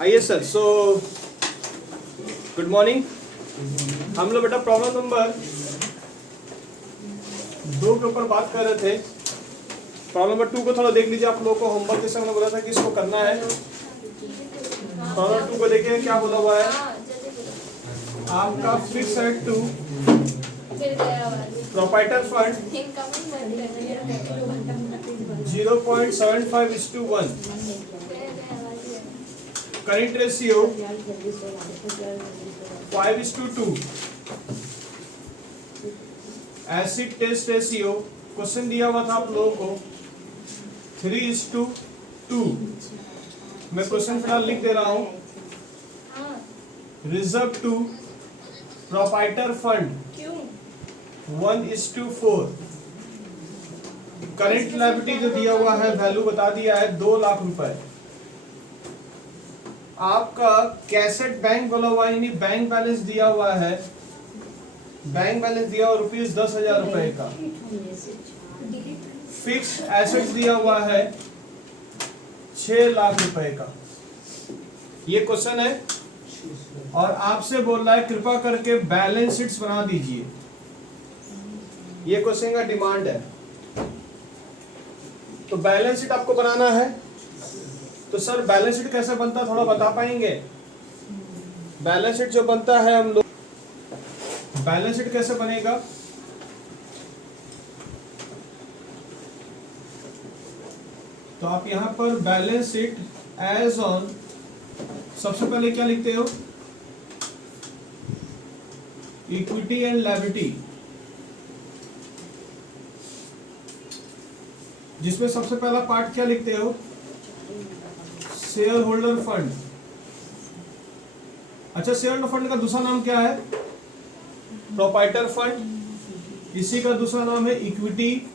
आइए sir, so good morning. हम लोग बेटा प्रॉब्लम नंबर 2 के ऊपर बात कर रहे थे। प्रॉब्लम नंबर 2 को थोड़ा देख लीजिए। आप लोगों को होमवर्क जैसे मैंने बोला था कि इसको करना है। प्रॉब्लम 2 को देखिए क्या बोला हुआ है। आपका fixed at to proprietor fund 0.75:1, current ratio 5:2, acid test ratio question दिया हुआ था आप लोगों को 3:2। मैं क्वेश्चन फिलहाल लिख दे रहा हूं। Reserve to proprietor fund 1:4। Current liability जो दिया हुआ है वैल्यू बता दिया है 2 लाख रुपए। आपका कैसेट बैंक बोला हुआ यानी बैंक बैलेंस दिया हुआ है। बैंक बैलेंस दिया हुआ ₹10,000 रुपए का। फिक्स एसेट्स दिया हुआ है 6 लाख रुपए का। ये क्वेश्चन है और आपसे बोल रहा है कृपया करके बैलेंस शीट्स बना दीजिए। ये क्वेश्चन का डिमांड है। तो बैलेंस शीट आपको बनाना है। तो सर बैलेंस शीट कैसे बनता है थोड़ा बता पाएंगे? बैलेंस शीट जो बनता है हम लोग, बैलेंस शीट कैसे बनेगा? तो आप यहां पर बैलेंस शीट एज ऑन, सबसे पहले क्या लिखते हो? इक्विटी एंड लायबिलिटी, जिसमें सबसे पहला पार्ट क्या लिखते हो? Share holder fund. अच्छा, शेयर होल्डर फंड का दूसरा नाम क्या है? Proprietor fund. इसी का दूसरा नाम है इक्विटी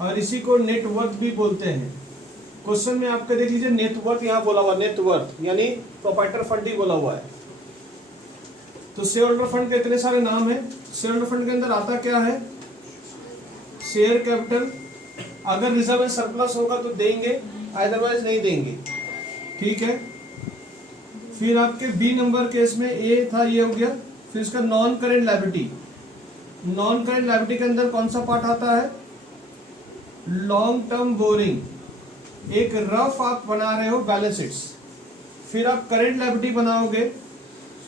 और इसी को नेटवर्थ भी बोलते हैं। क्वेश्चन में आपके देख लीजिए नेटवर्थ यहां बोला हुआ, नेटवर्थ यानी प्रोप्राइटर फंड ही बोला हुआ है। तो शेयर होल्डर फंड के इतने सारे नाम है। शेयर होल्डर फंड के अंदर आता क्या है? शेयर कैपिटल, अगर रिजर्व एंड सरप्लस होगा तो देंगे, अदरवाइज नहीं देंगे। ठीक है। फिर आपके बी नंबर केस में ए था, ये हो गया। फिर इसका non current liability. Non current liability के अंदर कौन सा पार्ट आता है? Long term borrowing. एक रफ आप बना रहे हो बैलेंस शीट्स। फिर आप करेंट लायबिलिटी बनाओगे।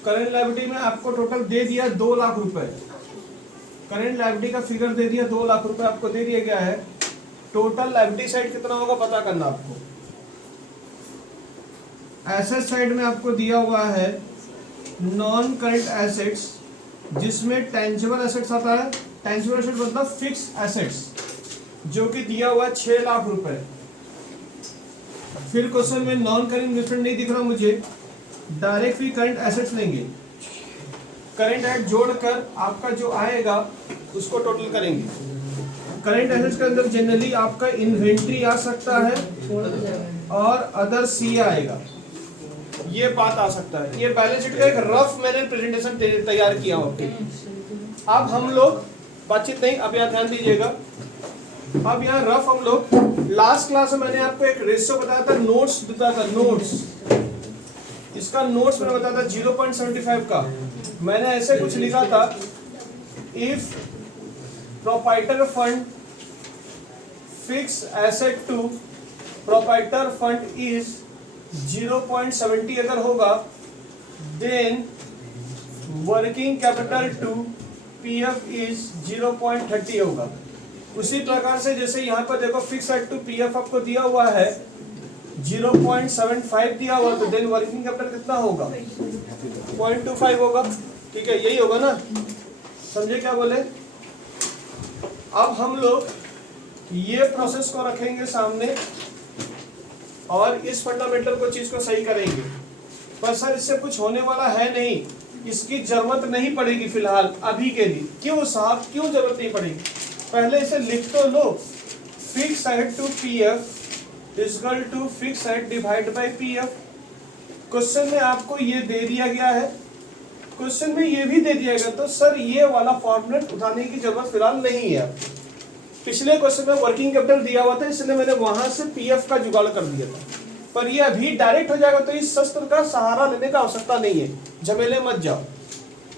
करेंट लायबिलिटी में आपको टोटल दे दिया 2 लाख रुपए। करेंट लायबिलिटी का फिगर दे दिया 2 लाख रुपए आपको दे दिया गया है। टोटल लायबिलिटी साइड कितना होगा पता करना आपको। एसेट साइड में आपको दिया हुआ है नॉन करंट एसेट्स, जिसमें टेंजिबल एसेट्स आता है। टेंजिबल एसेट्स मतलब फिक्स एसेट्स, जो कि दिया हुआ है 6 लाख रुपए। फिर क्वेश्चन में नॉन करेंट डिफरेंट नहीं दिख रहा मुझे, डायरेक्ट भी करंट एसेट्स लेंगे। करंट एसेट जोड़कर आपका जो आएगा उसको टोटल करेंगे। करंट एसेट्स के अंदर जनरली आपका इन्वेंट्री आ सकता है और अदर सी आएगा, ये बात आ सकता है। ये बैलेंस शीट का एक रफ मैंने प्रेजेंटेशन तैयार किया हूं आपके। अब हम लोग बातचीत नहीं, अब यहाँ ध्यान दीजिएगा। अब यहाँ रफ हम लोग, लास्ट क्लास में मैंने आपको एक रेशियो बताया था, नोट्स बताया था, नोट्स। इसका नोट्स मैंने बताया था 0.75 का। मैंने ऐसे कुछ लिखा था, if proprietor fund fixed asset to proprietor fund is 0.70 अगर होगा, then working capital to PF is 0.30 होगा। उसी प्रकार से जैसे यहाँ पर देखो फिक्स एट टू पीएफ आपको दिया हुआ है 0.75 दिया हुआ, तो देन वर्किंग कैपिटल कितना होगा? 0.25 होगा। ठीक है, यही होगा ना? समझे क्या बोले? अब हम लोग ये प्रोसेस को रखेंगे सामने और इस फंडामेंटल को चीज को सही करेंगे। पर सर इससे कुछ होने वाला है नहीं, इसकी जरूरत नहीं पड़ेगी फिलहाल अभी के लिए। क्यों साहब, क्यों जरूरत नहीं पड़ेगी? पहले इसे लिख तो लो। Fix at two PF equal to fix at divide by PF. Question में आपको ये दे दिया गया है, क्वेश्चन में ये भी दे दिया गया, तो सर ये वाला फॉर्मूलेट उठाने की जरूरत फिलहाल नहीं है। पिछले क्वेश्चन में वर्किंग कैपिटल दिया हुआ था, इसलिए मैंने वहां से पीएफ का जुगाड़ कर दिया था। पर ये अभी डायरेक्ट हो जाएगा तो इस शस्त्र का सहारा लेने का आवश्यकता नहीं है, झमेले मत जाओ।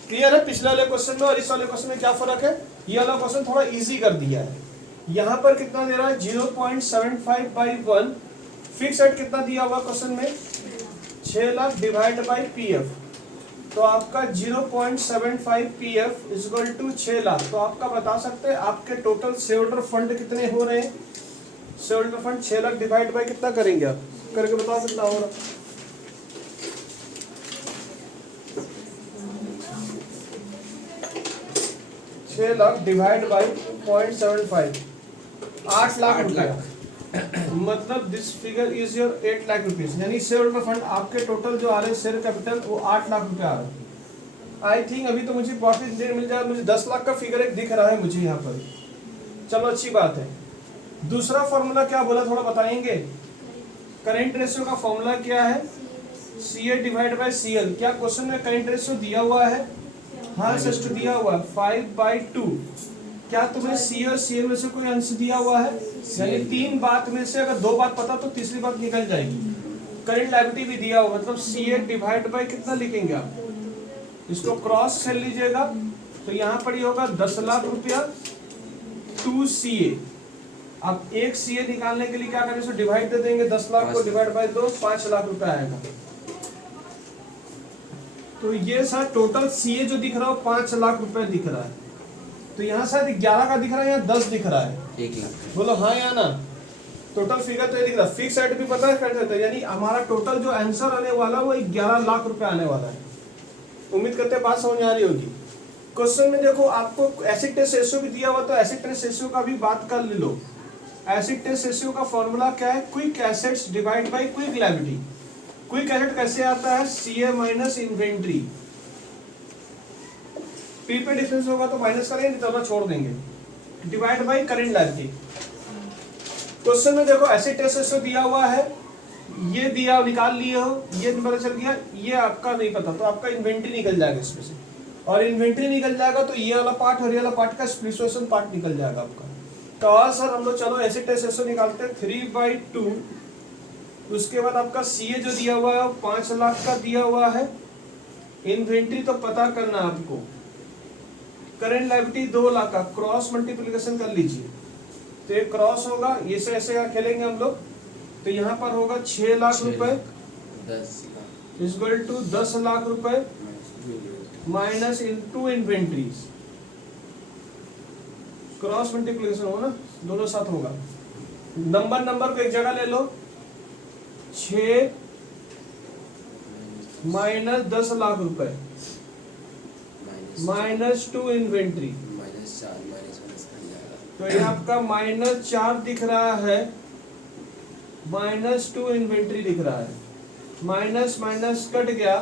क्लियर है? पिछले वाले क्वेश्चन में और इस वाले क्वेश्चन में क्या फर्क है? ये वाला क्वेश्चन थोड़ा इजी कर दिया है। यहाँ पर कितना दे रहा है? 0.75/1। फिक्स रेट कितना दिया हुआ क्वेश्चन में? 6 लाख डिवाइड बाई पीएफ। तो आपका 0.75 PF is equal to 6 lakh. तो आपका बता सकते हैं आपके टोटल शेयर होल्डर फंड कितने हो रहे हैं? Share holder fund 6 lakh divide by कितना करेंगे आप? करके बता सकता हो रहा 6 लाख डिवाइड बाई 0.75, 8 लाख रुपया। मतलब this figure is your 8 lakh rupees. यानी शेयर होल्डर फंड आपके टोटल जो आ रहे हैं शेयर कैपिटल वो 8 लाख रुपया आ रहा है। आई थिंक अभी तो मुझे प्रॉफिट मिल जाएगा। मुझे 10 लाख का फिगर एक दिख रहा है मुझे यहाँ पर। चलो अच्छी बात है। दूसरा फॉर्मूला क्या बोला थोड़ा बताएंगे? करेंट रेशियो का फॉर्मूला क्या है? CA divide by CL। क्या क्वेश्चन में करेंट रेशियो दिया हुआ है? हाँ सिस्टर दिया हुआ 5/2। क्या तुम्हें C और CL में से कोई अंश दिया हुआ है? यानी 3 बात में से अगर 2 बात पता तो तीसरी बात निकल जाएगी। करंट लायबिलिटी भी दिया हुआ, मतलब CA डिवाइड बाई कितना लिखेंगे आप? इसको क्रॉस कर लीजिएगा तो यहाँ पर ये होगा 10 लाख रुपया 2 CA। अब एक CA निकालने के लिए क्या करें? इसको डिवाइड दे देंगे, 10 लाख को डिवाइड बाई 2, 5 लाख रुपया आएगा। तो ये सर टोटल CA जो दिख रहा है 5 लाख रुपए दिख रहा है। तो यहाँ शायद 11 का दिख रहा है या 10 दिख रहा है? 1 लाख। बोलो हाँ या ना? टोटल फिगर तो ये दिख रहा है। फिक्स रेट भी पता है कर सकते हैं। यानी हमारा टोटल जो आंसर आने वाला वो 11 लाख रुपए आने वाला है। उम्मीद करते हैं बात समझ आ रही होगी। क्वेश्चन में देखो आपको एसिड टेस्ट रेशियो भी दिया हुआ, तो एसिड टेस्ट रेशियो का भी बात कर ले लो। एसिड टेस्ट रेशियो का फॉर्मूला क्या है? Quick assets divide by quick liability. Quick asset कैसे आता है? CA minus inventory. पी पे डिफरेंस होगा तो माइनस करेंगे, तो छोड़ देंगे। Divide by current liability. Question में देखो एसिड टेस्ट रेशियो दिया हुआ है, ये दिया निकाल लिए हो, ये पता चल गया, ये आपका नहीं पता तो आपका इन्वेंट्री निकल जाएगा इसमें से। और इन्वेंट्री निकल जाएगा तो ये वाला पार्ट और ये वाला पार्ट का स्प्लिटेशन पार्ट निकल जाएगा आपका। तो सर हम लोग चलो एसिड टेस्ट रेशियो निकालते हैं 3/2। उसके बाद आपका CA जो दिया हुआ है 5 लाख का दिया हुआ है। इन्वेंट्री तो पता करना आपको। करंट लायबिलिटी 2 लाख का, क्रॉस मल्टीप्लिकेशन कर लीजिए तो ये क्रॉस होगा, ये से ऐसे खेलेंगे हम लोग तो यहाँ पर होगा 6 लाख रुपए 10 लाख इक्वल टू 10 लाख रुपए minus into inventories. Cross multiplication होगा ना, दोनों साथ होगा। नंबर को एक जगह ले लो, 6 माइनस 10 लाख रुपए माइनस 2 इन्वेंट्री, तो ये आपका -4 दिख रहा है, -2 इन्वेंट्री दिख रहा है। माइनस माइनस कट गया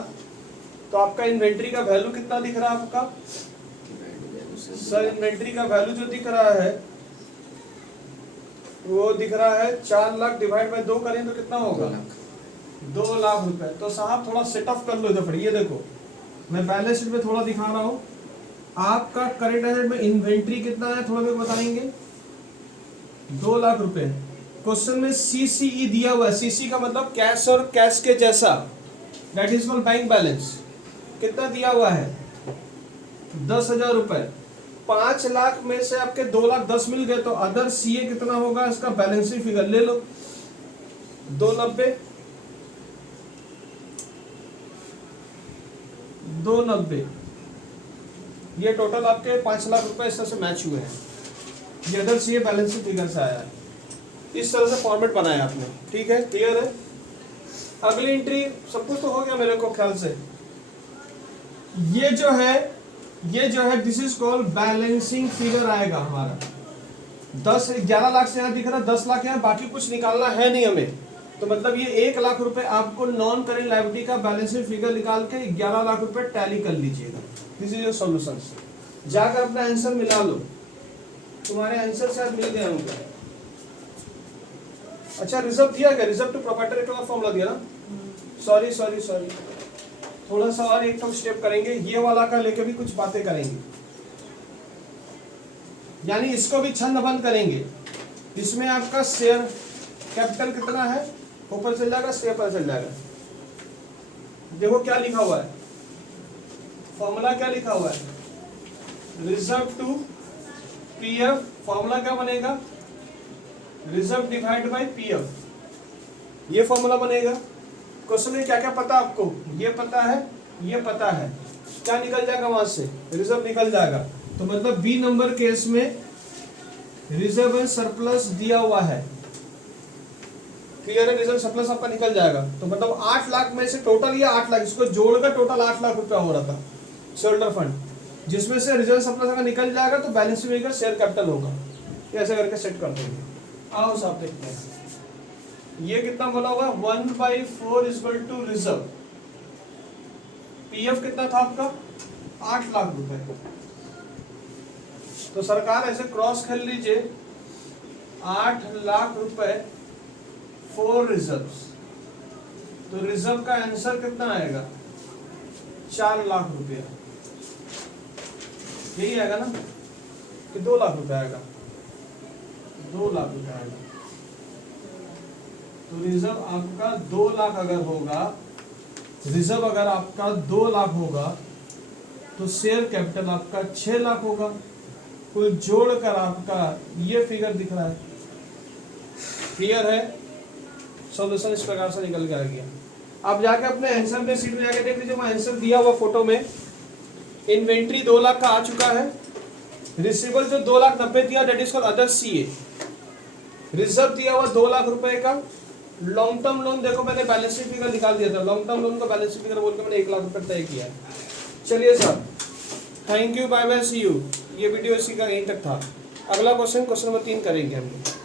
तो आपका इन्वेंट्री का वैल्यू कितना दिख रहा है आपका? सर इन्वेंट्री का वैल्यू जो दिख रहा है वो दिख रहा है 4 लाख डिवाइड बाय 2 करें तो कितना होगा? 2 लाख रुपए। तो साहब थोड़ा सेटअप कर लो इधर। ये देखो मैं बैलेंस शीट में थोड़ा दिखा रहा हूँ। आपका करेंट एसेट में इन्वेंट्री कितना है थोड़ा भी बताएंगे? 2 लाख रुपए। क्वेश्चन में CCE दिया हुआ है। CC का मतलब कैश और कैश के जैसा, that is called bank balance. कितना दिया हुआ है? 10,000 रुपए। 5 लाख में से आपके 2 लाख 10 मिल गए तो अदर CA कितना होगा? इसका बैलेंसिंग फिगर ले लो 290 290। ये टोटल आपके 5 लाख रुपए इस तरह से मैच हुए हैं। ये अदर CA बैलेंसिंग फिगर से आया है। इस तरह से फॉर्मेट बनाया आपने, ठीक है? क्लियर है? अगली एंट्री सब कुछ तो हो गया मेरे को ख्याल से। ये जो है this is called balancing figure आएगा हमारा। 11 लाख से यहाँ दिख रहा है, 10 लाख यहाँ, बाकी कुछ निकालना है नहीं हमें। तो मतलब ये 1 लाख रुपए आपको नॉन करेंट लायबिलिटी का बैलेंसिंग फिगर निकाल के 11 लाख रुपए टैली कर लीजिएगा। This is your solution. जाकर अपना आंसर मिला लो। तुम्हारे आंसर शायद मिल गए होंगे। अच्छा रिजर्व दिया क्या? रिजर्व टू प्रोप्राइटरी का फॉर्मूला दिया ना? सॉरी थोड़ा सा और एक स्टेप करेंगे। ये वाला का लेके भी कुछ बातें करेंगे, यानी इसको भी छंदबंद करेंगे। इसमें आपका शेयर कैपिटल कितना है? ऊपर चल जाएगा, स्टेप पर चल जाएगा। देखो क्या लिखा हुआ है, फॉर्मूला क्या लिखा हुआ है, रिजर्व टू पीएफ। फॉर्मूला क्या बनेगा, रिजर्व डिवाइड बाय पीएफ, ये फॉर्मूला बनेगा। क्वेश्चन में क्या क्या पता आपको, ये पता है, ये पता है, क्या निकल जाएगा वहां से, रिजर्व निकल जाएगा। तो मतलब बी नंबर केस में रिजर्व एंड सरप्लस दिया हुआ है, क्लियर है, रिजर्व सरप्लस आपका निकल जाएगा। तो मतलब 8 लाख में से टोटल ये 8 लाख, इसको जोड़कर टोटल 8 लाख रुपया हो रहा था शोल्डर फंड, जिसमें से रिजर्व सरप्लस अगर निकल जाएगा तो बैलेंस शीट में शेयर कैपिटल होगा। ऐसे करके सेट कर देंगे। आओ साहब देखते हैं, ये कितना बोला हुआ है, 1/4 इक्वल टू रिजर्व। पीएफ कितना था आपका, 8 लाख रुपए। तो सरकार ऐसे क्रॉस कर लीजिए, 8 लाख रुपए फॉर रिजर्व्स, तो रिजर्व का आंसर कितना आएगा, 4 लाख रुपया। यही आएगा ना, कि 2 लाख रुपया आएगा, 2 लाख रुपया आएगा। तो रिजर्व आपका 2 लाख अगर होगा, रिजर्व अगर आपका 2 लाख होगा तो शेयर कैपिटल आपका 6 लाख होगा। कुल जोड़कर आपका ये फिगर दिख रहा है, क्लियर है। सॉल्यूशन इस प्रकार से निकल के आ गया। आप जाके अपने आंसर में सीट में जाके देख लीजिए, मैं आंसर दिया हुआ फोटो में, इन्वेंट्री 2 लाख का आ चुका है, रिसीवेबल जो 2,90,000 दिया that is called other CA, reserve दिया हुआ 2 लाख रुपए का, लॉन्ग टर्म लोन देखो मैंने बैलेंस शीट फिगर निकाल दिया था, लॉन्ग टर्म लोन का बैलेंस शीट फिगर बोलकर मैंने 1 लाख रुपए तय किया है। चलिए साहब, thank you, bye bye, see you. ये वीडियो इसी का यहीं तक था। अगला क्वेश्चन नंबर 3 करेंगे हम लोग।